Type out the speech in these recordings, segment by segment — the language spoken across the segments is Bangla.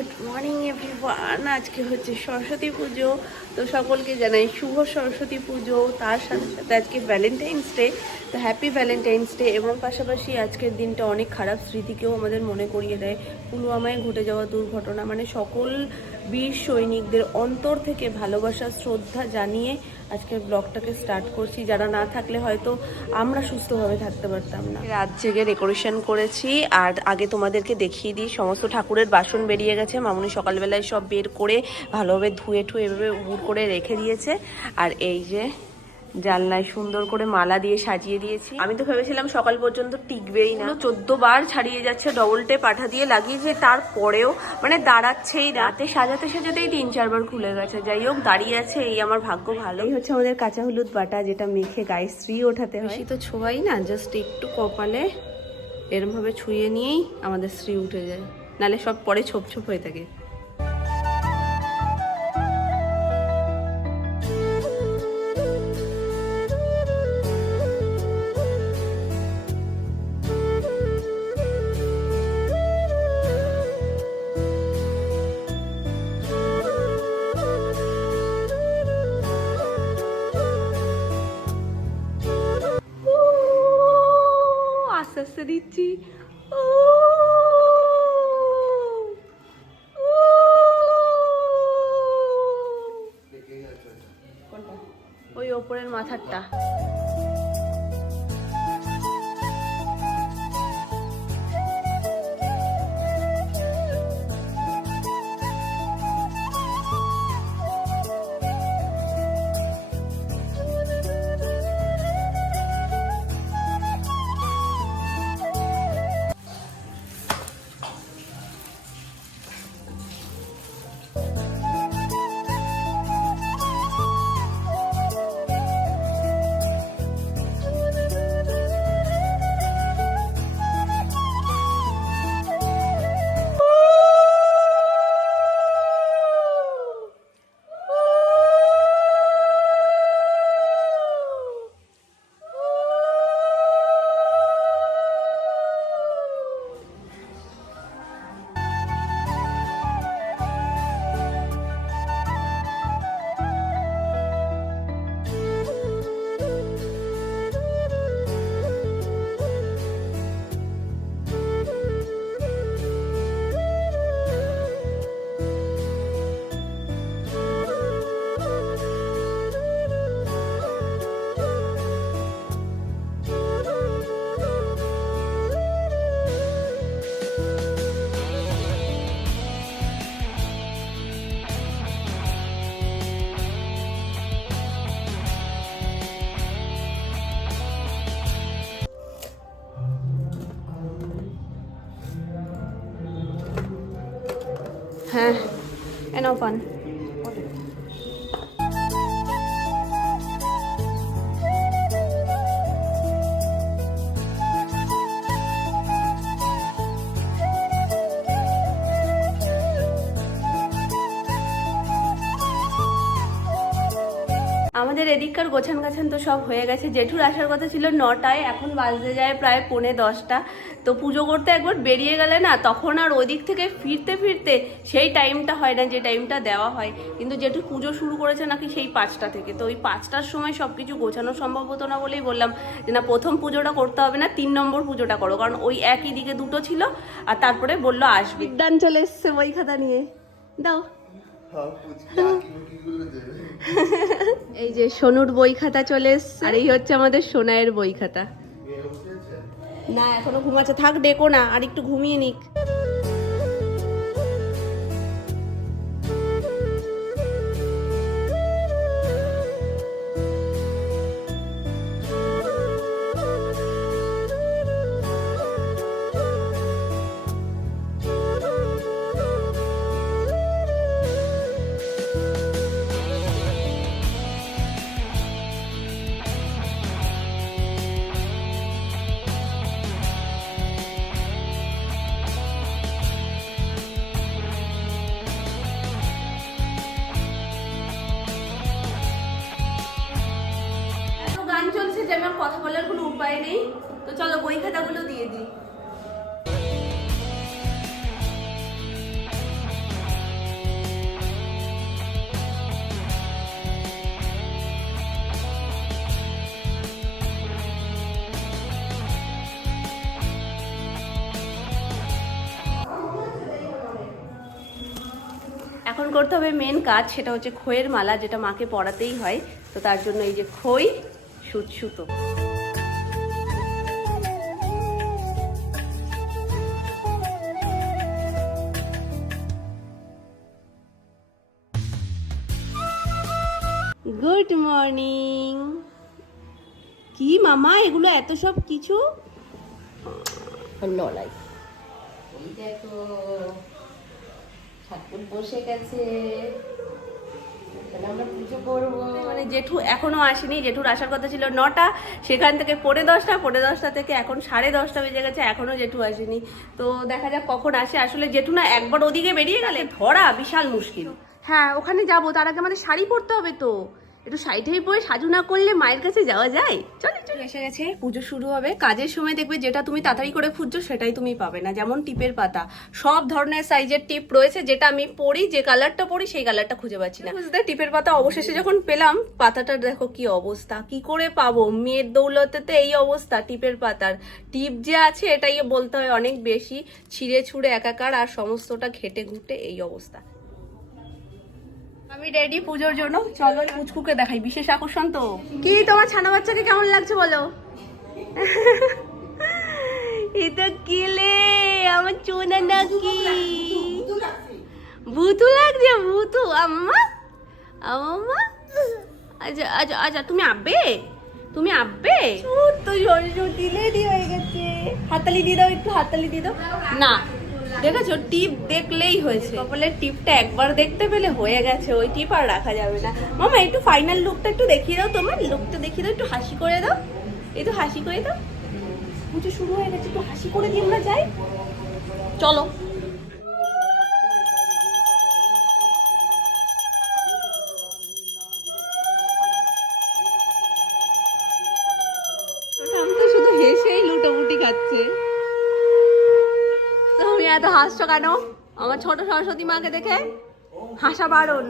Good morning everyone. আজকে হচ্ছে সরস্বতী পুজো, তো সকলকে জানাই শুভ সরস্বতী পুজো। তার সাথে সাথে আজকে ভ্যালেন্টাইন্স ডে, তো হ্যাপি ভ্যালেন্টাইন্স ডে। এবং পাশাপাশি আজকের দিনটা অনেক খারাপ স্মৃতিকেও আমাদের মনে করিয়ে দেয়। পুলওয়ামায় ঘটে যাওয়া দুর্ঘটনা, মানে সকল বীর সৈনিকদের অন্তর থেকে ভালোবাসা শ্রদ্ধা জানিয়ে আজকের ব্লগটাকে স্টার্ট করছি। যারা না থাকলে হয়তো আমরা সুস্থভাবে থাকতে পারতাম না। রাত জেগে ডেকোরেশন করেছি, আর আগে তোমাদেরকে দেখিয়ে দিই সমস্ত ঠাকুরের বাসন বেরিয়ে গেছে। মামুনি সকালবেলায় সব বের করে ভালোভাবে ধুয়ে ঠুয়ে এভাবে উবুর করে রেখে দিয়েছে। আর এই যে জানলায় সুন্দর করে মালা দিয়ে সাজিয়ে দিয়েছি। আমি তো ভেবেছিলাম সকাল পর্যন্ত টিকবেই না, 14 বার ছাড়িয়ে যাচ্ছে, ডবল টেপ আঠা দিয়ে লাগিয়েছে, তারপরেও মানে দাঁড়াচ্ছেই। রাতে সাজাতে সাজাতেই 3-4 বার খুলে গেছে। যাই হোক, দাঁড়িয়ে আছে, এই আমার ভাগ্য ভালো। এই হচ্ছে আমাদের কাঁচা হলুদ বাটা, যেটা মেখে গায়ে শ্রী ওঠাতে হয়। বেশি তো ছোঁয়াই না, জাস্ট একটু কপালে এরম ভাবে ছুঁয়ে নিয়েই আমাদের শ্রী উঠে যায়, নালে সব পরে ছোপ ছোপ হয়ে থাকে। আস্তে আস্তে দিচ্ছি। ওই ওপরের মাথারটা। হ্যাঁ, এনাও পান। আমাদের এদিককার গোছান গাছান তো সব হয়ে গেছে। জেঠুর আসার কথা ছিল 9টায়, এখন বাজতে যায় প্রায় 9:45। তো পুজো করতে একবার বেরিয়ে গেলে না, তখন আর ওদিক থেকে ফিরতে ফিরতে সেই টাইমটা হয় না যে টাইমটা দেওয়া হয়। কিন্তু জেঠু পুজো শুরু করেছে নাকি সেই 5টা থেকে, তো ওই 5টার সময় সব কিছু গোছানো সম্ভব হতো না বলেই বললাম যে না, প্রথম পুজোটা করতে হবে না, 3 নম্বর পুজোটা করো, কারণ ওই একই দিকে দুটো ছিল। আর তারপরে বললো আসবে। বিদ্যান চলে এসছে বই খাতা নিয়ে, দাও। এই যে সোনুর বই খাতা চলে এসছে, আর এই হচ্ছে আমাদের সোনায়ের বই খাতা। না, এখনো ঘুমাচ্ছে, থাক, ডেকো না, আর একটু ঘুমিয়ে নিক। যে আমার কথা বলার কোনো উপায় নেই, তো চলো বই খাতাগুলো দিয়ে দিই। এখন করতে হবে মেন কাজ, সেটা হচ্ছে খইয়ের মালা, যেটা মাকে পরাতেই হয়। তো তার জন্য এই যে খই, সুতো। Good morning. কি মামা এগুলো এত সব কিছু? নলাই দেখো ঠাকুর বসে গেছে, আমরা পুজো করবো। মানে জেঠু এখনো আসেনি, জেঠুর আসার কথা ছিল 9টা, সেখান থেকে 10:45, 10:30 থেকে এখন 10:30 বেজে গেছে, এখনো জেঠু আসেনি। তো দেখা যাক কখন আসে। আসলে জেঠু না একবার ওদিকে বেরিয়ে গেলে ধরা বিশাল মুশকিল। হ্যাঁ ওখানে যাবো, তার আগে আমাদের শাড়ি পরতে হবে, তো একটু শাড়িটাই পরে সাজু না করলে মায়ের কাছে যাওয়া যায়। চলো চলো, এসে গেছে, পুজো শুরু হবে। কাজের সময় দেখবে যেটা তুমি তাড়াতাড়ি করে খুঁজছো সেটাই তুমি পাবে না, যেমন টিপের পাতা। সব ধরনের সাইজের টিপ রয়েছে, যেটা আমি পরি, যে কালারটা পরি সেই কালারটা খুঁজে পাচ্ছি না। বুঝতে টিপের পাতা অবশেষে যখন পেলাম, পাতাটা দেখো কি অবস্থা, কি করে পাবো? মেয়ের দৌলতেতে এই অবস্থা টিপের পাতার। টিপ যে আছে এটাই বলতে হয় অনেক বেশি, ছিঁড়ে ছুঁড়ে একাকার, আর সমস্তটা ঘেটে ঘুটে এই অবস্থা। আমি রেডি পুজোর জন্য, চলো পুচকুকে দেখাই, বিশেষ আকর্ষণ তো। কি তোমার ছানা বাচ্চাকে কেমন লাগছে বলো? এটা কিলে আমার চোনা নাকি? ভূতু লাগছে, ভূতু। আম্মা আম্মা, আচ্ছা আচ্ছা আচ্ছা, তুমি আব্বে, তুমি আব্বে তো সরস্বতী রেডি হয়ে গেছে। হাততালি দিয়ে দাও, একটু হাততালি দিয়ে দাও। না দেখেছো, টিপ দেখলেই হয়েছে, কপালের টিপটা একবার দেখতে পেলে হয়ে গেছে, ওই টিপ আর রাখা যাবে না। মামা একটু ফাইনাল লুকটা একটু দেখিয়ে দাও, তোমার লুকটা দেখিয়ে দাও, একটু হাসি করে দাও, একটু হাসি করে দাও। পুজো শুরু হয়ে গেছে, একটু হাসি করে দিয়ে আমরা যাই, চলো। শুধু হেসেই লুটোপুটি খাচ্ছে। তুমি এত হাসছো কেন আমার ছোট সরস্বতী মাকে দেখে? হাসা বারণ,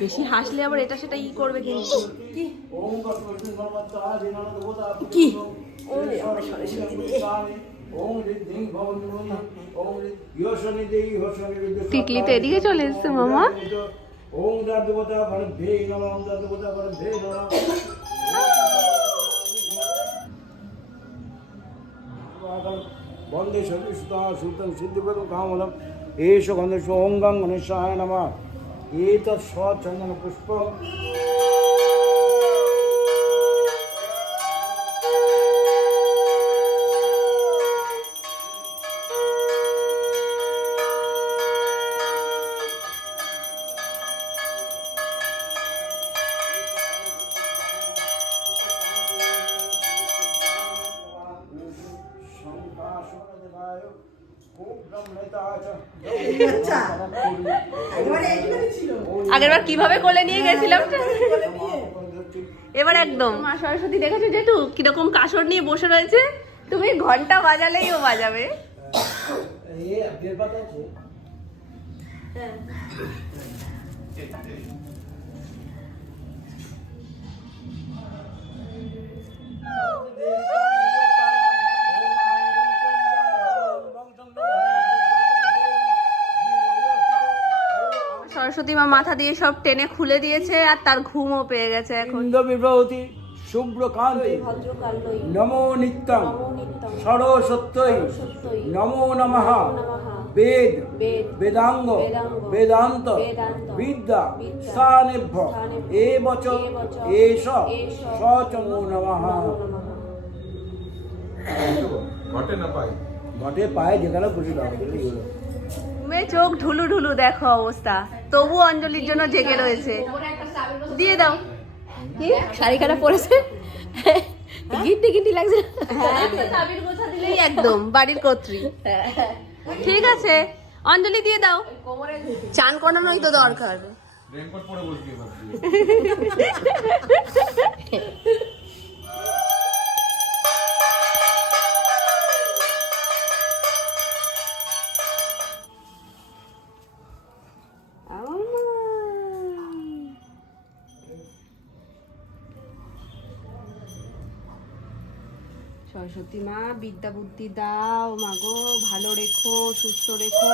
বেশি হাসলে আবার এটা সেটা ই করবে কিন্তু। কি টিকলি তো এদিকে চলে এসছে মামা। বন্দে সতীসুতা সুতং সিদ্ধিপদং কামলম এষ গন্ধেশ ওং গং গণেশায় নমঃ এতৎ সচন্দন পুষ্পম। আগেরবার কিভাবে কোলে নিয়ে গেছিলাম, এবার একদম। মা সরস্বতী দেখেছো যেটু কিরকম কাসর নিয়ে বসে রয়েছে, তুমি ঘন্টা বাজালেই ও বাজাবে। সরস্বতী মা মাথা দিয়ে সব টেনে খুলে দিয়েছে, আর তার ঘুমও পেয়ে গেছে এখন। বিভ্রতি শুভ্রকান্তি নমো নিত্যং সরস্বত্যৈ নমো নমঃ বেদ বেদাঙ্গ বেদান্ত বিদ্যা স্থানেভ্য এবচ এষ সচমো নমঃ। ঘটে পায় যেখানে খুশি হলো। মেয়ে চোখ ঢুলু ঢুলু, দেখো অবস্থা, তবু অঞ্জলির জন্য জেগে রয়েছে। দিয়ে দাও। কি শাড়ি খারাপ পরেছে, গিন্টি গিন্টি লাগছে। চাবির গোছা দিলেই একদম বাড়ির কর্ত্রী। ঠিক আছে অঞ্জলি দিয়ে দাও, চান করানোই তো দরকার। সরস্বতী মা বিদ্যা বুদ্ধি দাও, মাগো ভালো রেখো, সুস্থ রেখো।